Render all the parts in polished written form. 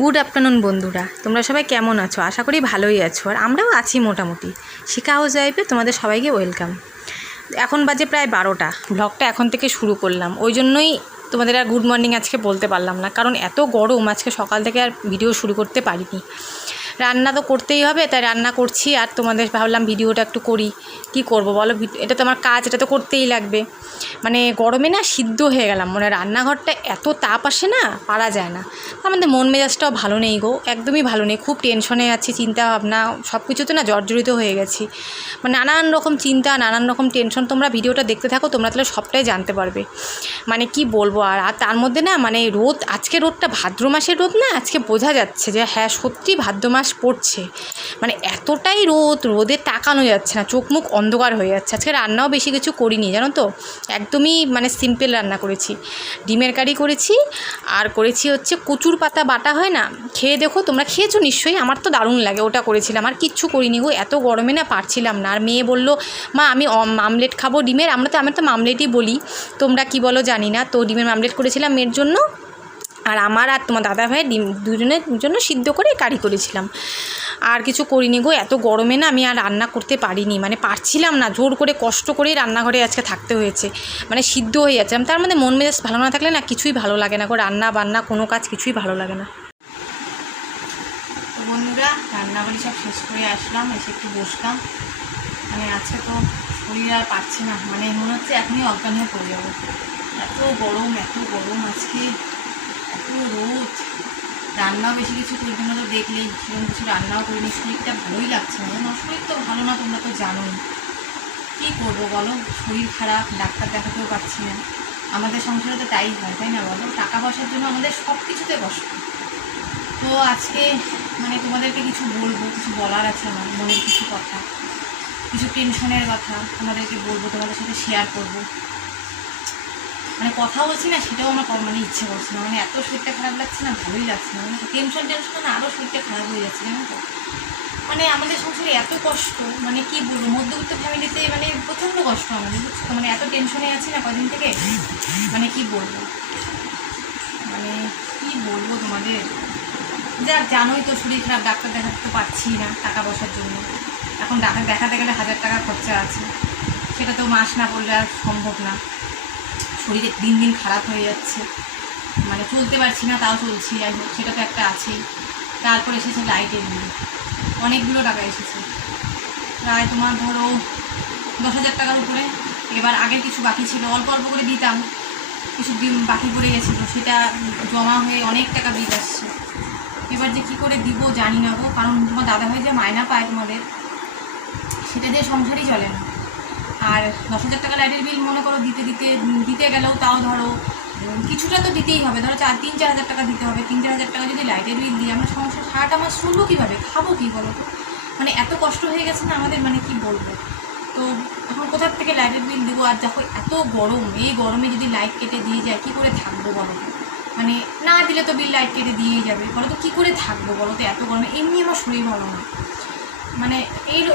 Good afternoon বন্ধুরা, তোমরা সবাই কেমন আছো? আশা করি ভালোই আছো, আর আমরাও আছি মোটামুটি। শিখা হাউস ওয়াইফে তোমাদের সবাইকে ওয়েলকাম। এখন বাজে প্রায় 12টা। ব্লগটা এখন থেকে শুরু করলাম, ওই জন্যই তোমাদের আর গুড মর্নিং আজকে বলতে পারলাম না, কারণ এত গরম আজকে সকাল থেকে আর ভিডিও শুরু করতে পারিনি। রান্না তো করতেই হবে, তাই রান্না করছি, আর তোমাদের ভাবলাম ভিডিওটা একটু করি। কি করব বলো, এটা তো আমার কাজ, এটা তো করতেই লাগবে। মানে গরমে না সিদ্ধ হয়ে গেলাম, মানে রান্নাঘরটা এত তাপ আসে না, পারা যায় না। আমাদের মন মেজাজটাও ভালো নেই গো, একদমই ভালো নেই, খুব টেনশনে আছি, চিন্তা ভাবনা সব কিছুতে না জর্জরিত হয়ে গেছি। মানে নানান রকম চিন্তা, নানান রকম টেনশন। তোমরা ভিডিওটা দেখতে থাকো, তোমরা তাহলে সবটাই জানতে পারবে। মানে কি বলবো, আর তার মধ্যে না মানে রোদ, আজকে রোদটা ভাদ্র মাসের রোদ না, আজকে বোঝা যাচ্ছে যে হ্যাঁ সত্যি ভাদ্র মাস পড়ছে। মানে এতটাই রোদে তাকানো যাচ্ছে না, চোখ মুখ অন্ধকার হয়ে যাচ্ছে। আজকে রান্নাও বেশি কিছু করিনি জানো তো, একদমই মানে সিম্পল রান্না করেছি। ডিমের কারি করেছি, আর করেছি হচ্ছে কচুর পাতা বাটা হয় না, খেয়ে দেখো, তোমরা খেয়েছো নিশ্চয়ই, আমার তো দারুণ লাগে, ওটা করেছিলাম। আর কিচ্ছু করিনি গো, এত গরমে না পারছিলাম না। আর মেয়ে বললো মা আমি আমলেট খাবো ডিমের, আমরা তো আমলেটই বলি, তোমরা কি বলো জানি না। তো ডিমের আমলেট করেছিলাম মেয়ের জন্য, আর আমার আর তোমার দাদা ভাইয়ের ডিম দুজনের জন্য সিদ্ধ করে কারি করেছিলাম। আর কিছু করিনি গো, এত গরমে না আমি আর রান্না করতে পারিনি, মানে পারছিলাম না, জোর করে কষ্ট করেই রান্নাঘরে আজকে থাকতে হয়েছে। মানে সিদ্ধ হয়ে যাচ্ছিলাম। তার মধ্যে মন মেজাজ ভালো না থাকলে না কিছুই ভালো লাগে না গো, রান্না বান্না কোনো কাজ কিছুই ভালো লাগে না। তো বন্ধুরা, রান্নাবাড়ি সব শেষ করে আসলাম, এসে একটু বসলাম। মানে আজকে তো শরীর আর পারছে না, মানে মনে হচ্ছে এখনই অজ্ঞান হয়ে পড়ে যাবো। এত গরম আজকে, এত রোদ। রান্নাও বেশি কিছু করি না, তো দেখলেই সেরকম কিছু রান্নাও করিনি, শরীরটা ভালোই লাগছে না। আমার শরীর তো ভালো না, তোমরা তো জানোই। কী করবো বলো, শরীর খারাপ, ডাক্তার দেখাতেও পারছি না। আমাদের সংসারে তো তাই হয়, তাই না বলো? টাকা পয়সার জন্য আমাদের সব কিছুতে কষ্ট। তো আজকে মানে তোমাদেরকে কিছু বলবো, কিছু বলার আছে আমার মনের কিছু কথা, কিছু টেনশনের কথা তোমাদেরকে বলবো, তোমাদের সাথে শেয়ার করবো। মানে কথা বলছি না, সেটাও আমার মানে ইচ্ছে করছে না, মানে এত শরীরটা খারাপ লাগছে না, ভালোই লাগছে না। মানে টেনশন না, আরও শরীরটা খারাপ হয়ে যাচ্ছে জানো তো। মানে আমাদের সংসারে এত কষ্ট, মানে কি বলবো, মধ্যবিত্ত ফ্যামিলিতে মানে প্রচণ্ড কষ্ট আমাদের, বুঝছো তো। মানে এত টেনশনে আছি না কদিন থেকে, মানে কি বলবো, মানে কি বলবো তোমাদের। যাক, জানোই তো শরীর খারাপ, ডাক্তার দেখাতে তো পারছি না টাকা পয়সার জন্য। এখন ডাক্তার দেখাতে গেলে 1000 টাকা খরচা আছে, সেটা তো মাস না পড়লে আর সম্ভব না। শরীরে দিন দিন খারাপ হয়ে যাচ্ছে, মানে চলতে পারছি না, তাও চলছি, যাই হোক সেটা তো একটা আছেই। তারপর এসেছে লাইটের বিল, অনেকগুলো টাকা এসেছে, প্রায় তোমার ধরো 10,000 টাকার উপরে। এবার আগের কিছু বাকি ছিল, অল্প অল্প করে দিতাম, কিছু দিন বাকি পড়ে গেছিলো, সেটা জমা হয়ে অনেক টাকা বিল আসছে। এবার যে কী করে দিব জানি না গো, কারণ তোমার দাদাভাই যে মায়না পায় তোমাদের, সেটা দিয়ে সংসারই চলে না। আর 10,000 টাকা লাইটের বিল মনে করো দিতে গেলেও তাও ধরো কিছুটা তো দিতেই হবে, ধরো 3-4 হাজার টাকা দিতে হবে। 3-4 হাজার টাকা যদি লাইটের বিল দিই, আমরা সংসার সারাটা মাস চলবো কীভাবে, খাবো কী বলো তো। মানে এত কষ্ট হয়ে গেছে না আমাদের, মানে কি বলবো। তো এখন কোথার থেকে লাইটের বিল দেবো? আর দেখো এত গরম, এই গরমে যদি লাইট কেটে দিয়ে যায় কী করে থাকবো বলো তো। মানে না দিলে তো বিল লাইট কেটে দিয়েই যাবে, বলো তো কী করে থাকবো বলো তো এত গরমে। এমনি আমার শরীর ভালো না, মানে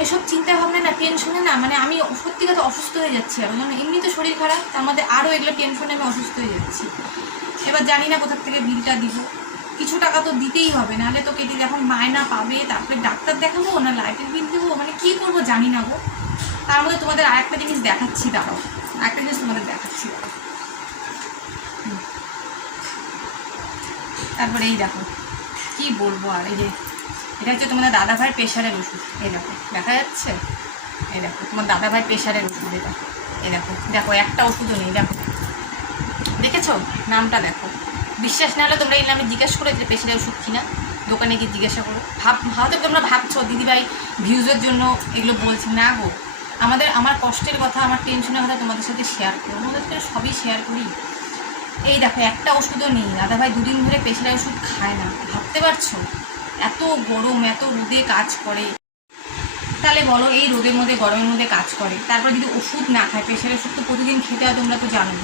এসব চিন্তা ভাবনা না, টেনশনে না, মানে আমি সত্যি কথা অসুস্থ হয়ে যাচ্ছি। আর যেন এমনি তো শরীর খারাপ, তার মধ্যে আরও এগুলো টেনশনে আমি অসুস্থ হয়ে যাচ্ছি। এবার জানি না কোথার থেকে বিলটা দিব, কিছু টাকা তো দিতেই হবে, নাহলে তো কেটে যখন মায়না পাবে তারপরে ডাক্তার দেখাবো না লাইটের বিল দেবো, মানে কী করবো জানি না গো। তার মধ্যে তোমাদের আরেকটা জিনিস দেখাচ্ছি, দাঁড়াও, আরেকটা জিনিস তোমাদের দেখাচ্ছি দাঁড়াও। তারপরে এই দেখো কী বলবো, আর এই যে এটা হচ্ছে তোমাদের দাদাভাইয়ের প্রেশারের ওষুধ, এই দেখো দেখা যাচ্ছে, এই দেখো তোমার দাদাভাইয়ের প্রেশারের ওষুধ এটা, এই দেখো দেখো একটা ওষুধও নেই, দেখো দেখেছো নামটা দেখো। বিশ্বাস না হলে তোমরা এই নামে জিজ্ঞেস করে যে প্রেশারের ওষুধ কিনা, দোকানে গিয়ে জিজ্ঞাসা করো। হয়তো তোমরা ভাবছো দিদিভাই ভিউজের জন্য এগুলো বলছি, না গো, আমার কষ্টের কথা, আমার টেনশনের কথা তোমাদের সাথে শেয়ার করো, তোমাদের সাথে সবই শেয়ার করি। এই দেখো একটা ওষুধও নেই, দাদাভাই 2 দিন ধরে প্রেশারের ওষুধ খায় না, ভাবতে পারছো? এত গরম, এত রোদে কাজ করে, তাহলে বলো এই রোদের মধ্যে গরমের মধ্যে কাজ করে, তারপর যদি ওষুধ না খায়, প্রেশারের ওষুধ তো প্রতিদিন খেতে হয়, তোমরা তো জানো।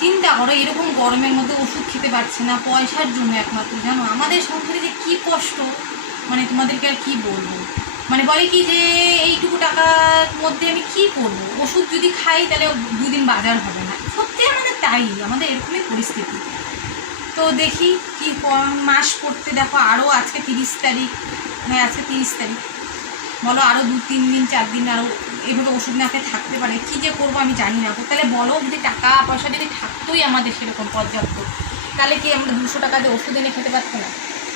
চিন্তা করো এরকম গরমের মধ্যে ওষুধ খেতে পারছে না পয়সার জন্য একমাত্র, জানো আমাদের সংসারে যে কী কষ্ট, মানে তোমাদেরকে আর কী বলবো। মানে বলে কি যে এইটুকু টাকার মধ্যে আমি কী করবো, ওষুধ যদি খাই তাহলে 2 দিন বাজার হবে না। সত্যি আমাদের তাই, আমাদের এরকমই পরিস্থিতি। তো দেখি কি মাস পড়তে, দেখো আরও আজকে 30 তারিখ, হ্যাঁ আজকে 30 তারিখ, বলো আরও 2-3 দিন 4 দিন আরও এভাবে ওষুধ না খেয়ে থাকতে পারে। কী যে করবো আমি জানি না। তাহলে বলো যদি টাকা পয়সা যদি থাকতোই আমাদের সেরকম পর্যাপ্ত, তাহলে কি আমরা 200 টাকা দিয়ে ওষুধ এনে খেতে পারতো না?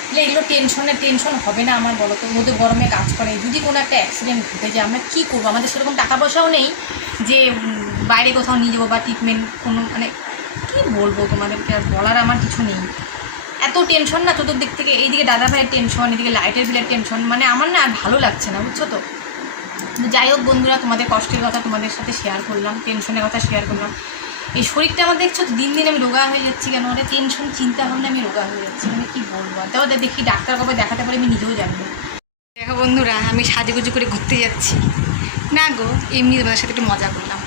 তাহলে এগুলো টেনশন হবে না আমার, বলো তো? রোদে গরমে কাজ করে, যদি কোনো একটা অ্যাক্সিডেন্ট ঘটে যায় আমরা কী করবো? আমাদের সেরকম টাকা পয়সাও নেই যে বাইরে কোথাও নিয়ে যাবো বা ট্রিটমেন্ট কোনো, মানে কী বলবো তোমাদেরকে, আর বলার আমার কিছু নেই। এত টেনশন না চতুর্দিক থেকে, এইদিকে দাদা ভাইয়ের টেনশন, এদিকে লাইটের বিলের টেনশন, মানে আমার না আর ভালো লাগছে না, বুঝছো তো? যাই হোক বন্ধুরা, তোমাদের কষ্টের কথা তোমাদের সাথে শেয়ার করলাম, টেনশনের কথা শেয়ার করলাম। এই শরীরটা আমার দেখছো তো দিন দিন আমি রোগা হয়ে যাচ্ছি কেন? ওটা টেনশন চিন্তা ভাবনা আমি রোগা হয়ে যাচ্ছি, মানে কী বলবো। আর তাও দেখি ডাক্তার কবে দেখাতে পারে আমি নিজেও জানি না। দেখো বন্ধুরা, আমি সাজুগুজু করে ঘুরতে যাচ্ছি না গো, এমনি তোমাদের সাথে একটু মজা করলাম,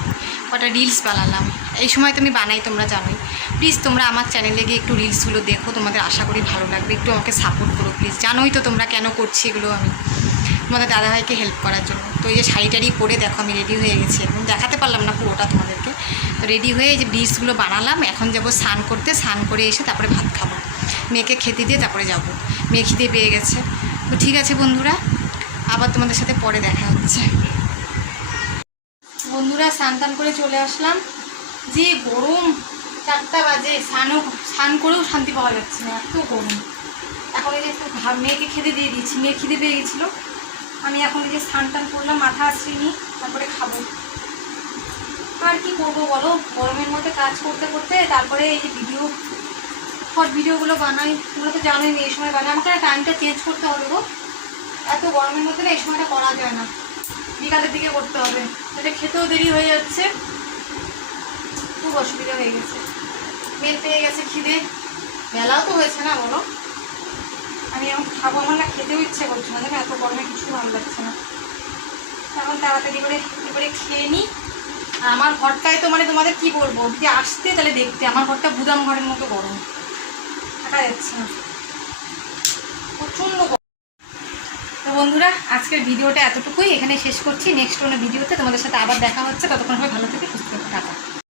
কটা রিলস বানালাম। এই সময় তো আমি বানাই, তোমরা জানোই। প্লিজ তোমরা আমার চ্যানেলে গিয়ে একটু রিলসগুলো দেখো, তোমাদের আশা করি ভালো লাগবে। একটু আমাকে সাপোর্ট করো প্লিজ। জানোই তো তোমরা কেন করছি এগুলো, আমি তোমাদের দাদাভাইকে হেল্প করার জন্য। তো এই যে শাড়িটারি পরে দেখো আমি রেডি হয়ে গেছি, এবং দেখাতে পারলাম না পুরোটা তোমাদেরকে। তো রেডি হয়ে এই যে রিলসগুলো বানালাম, এখন যাবো স্নান করতে, স্নান করে এসে তারপরে ভাত খাবো, মেয়েকে খেতে দিয়ে তারপরে যাব। মেয়ে খিদে পেয়ে গেছে। তো ঠিক আছে বন্ধুরা, আবার তোমাদের সাথে পরে দেখা হচ্ছে। বন্ধুরা স্নান করে চলে আসলাম, যে গরম, 4টা বাজে, স্নান করেও শান্তি পাওয়া যাচ্ছে না, এত গরম। এখন এই যে মেয়েকে খেতে দিয়ে দিয়েছি, মেয়ে খিদে পেয়ে গেছিলো। আমি এখন এই যে স্নান করলাম, মাথা আছড়ে তারপরে খাবো। আর কি করবো বলো, গরমের মধ্যে কাজ করতে করতে তারপরে এই যে ভিডিওগুলো বানাই। তোমরা তো জানোই এই সময় বানাই, আমাকে টাইমটা চেঞ্জ করতে হবে গো। এত গরমের মধ্যে না এই সময়টা করা যায় না, বিকালের দিকে করতে হবে। এটা খেতেও দেরি হয়ে যাচ্ছে, খুব অসুবিধা হয়ে গেছে। মেয়ে পেয়ে গেছে খিদে, বেলাও তো হয়েছে না বলো। আমি এখন খাবো, আমার না খেতেও ইচ্ছে করছে না, জানো এত গরমে কিছু ভালো লাগছে না। এখন তাড়াতাড়ি করে খেয়ে নিই। আর আমার ঘরটায় তো মানে তোমাদের কি বলবো, যদি আসতে তাহলে দেখতে, আমার ঘরটা গুদাম ঘরের মতো গরম, থাকা যাচ্ছে না, প্রচণ্ড গরম। তো বন্ধুরা, আজকের ভিডিওটা এতটুকুই, এখানে শেষ করছি। নেক্সট কোনো ভিডিওতে তোমাদের সাথে আবার দেখা হচ্ছে, ততক্ষণ সবাই ভালো থেকে সুস্থ থাকো, টাটা।